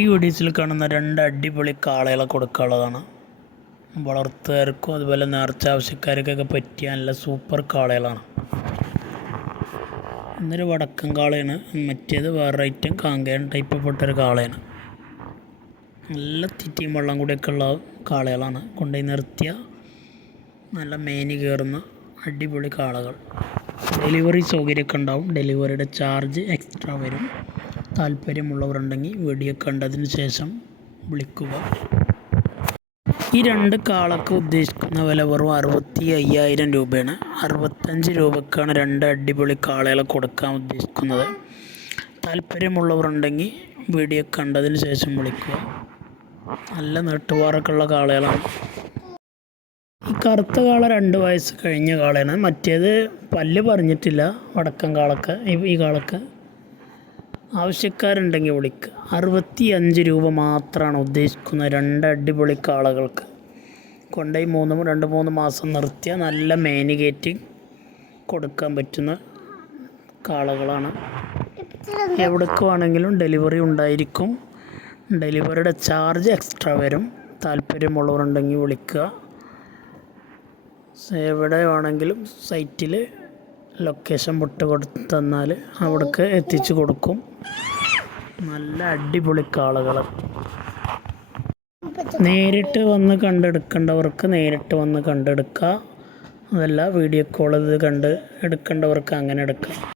ഈ വീഡിയോസിൽ കാണുന്ന രണ്ട് അടിപൊളി കാളകളെ കൊടുക്കാനുള്ളതാണ്. വളർത്തുകാർക്കും അതുപോലെ നേർച്ച ആവശ്യക്കാർക്കൊക്കെ പറ്റിയ നല്ല സൂപ്പർ കാളകളാണ്. ഇന്നൊരു വടക്കൻ കാളയാണ്, മറ്റേത് വേറെ ഐറ്റം കാങ്കേയൻ ടൈപ്പ് പെട്ടൊരു കാളയാണ്. നല്ല തീറ്റയും വെള്ളം കൂടിയൊക്കെ ഉള്ള കാളകളാണ്. കൊണ്ടുപോയി നിർത്തിയ നല്ല മേനി കയറുന്ന അടിപൊളി കാളകൾ. ഡെലിവറി സൗകര്യമൊക്കെ ഉണ്ടാവും. ഡെലിവറിയുടെ ചാർജ് എക്സ്ട്രാ വരും. താല്പര്യമുള്ളവരുണ്ടെങ്കിൽ വീഡിയോ കണ്ടതിന് ശേഷം വിളിക്കുക. ഈ രണ്ട് കാളക്ക് ഉദ്ദേശിക്കുന്ന വില വെറും 65,000 രൂപയാണ്. 65 രൂപക്കാണ് രണ്ട് അടിപൊളി കാളകളെ കൊടുക്കാൻ ഉദ്ദേശിക്കുന്നത്. താല്പര്യമുള്ളവരുണ്ടെങ്കിൽ വീഡിയോ കണ്ടതിന് ശേഷം വിളിക്കുക. നല്ല നെട്ടുവാറൊക്കെ ഉള്ള കാളകളാണ്. ഈ കറുത്ത കാള 2 വയസ്സ് കഴിഞ്ഞ കാളയാണ്. മറ്റേത് പല്ല് പറഞ്ഞിട്ടില്ല. വടക്കൻ കാളക്ക് ഈ കാളക്ക് ആവശ്യക്കാരുണ്ടെങ്കിൽ വിളിക്കുക. 65 രൂപ മാത്രമാണ് ഉദ്ദേശിക്കുന്നത് രണ്ട് അടിപൊളി കാളകൾക്ക്. കൊണ്ടുപോയി 2-3 മാസം നിർത്തിയ നല്ല മേനികേറ്റി കൊടുക്കാൻ പറ്റുന്ന കാളകളാണ്. എവിടേക്ക് വേണമെങ്കിലും ഡെലിവറി ഉണ്ടായിരിക്കും. ഡെലിവറിയുടെ ചാർജ് എക്സ്ട്രാ വരും. താല്പര്യമുള്ളവരുണ്ടെങ്കിൽ വിളിക്കുക. എവിടെ വേണമെങ്കിലും സൈറ്റിൽ ലൊക്കേഷൻ വിട്ട് തന്നാൽ അവിടേക്ക് എത്തിച്ചു കൊടുക്കും. നല്ല അടിപൊളി കാളകൾ. നേരിട്ട് വന്ന് കണ്ടെടുക്കേണ്ടവർക്ക് നേരിട്ട് വന്ന് കണ്ടെടുക്കുക. അതല്ല വീഡിയോ കോൾ കണ്ട് എടുക്കേണ്ടവർക്ക് അങ്ങനെ എടുക്കാം.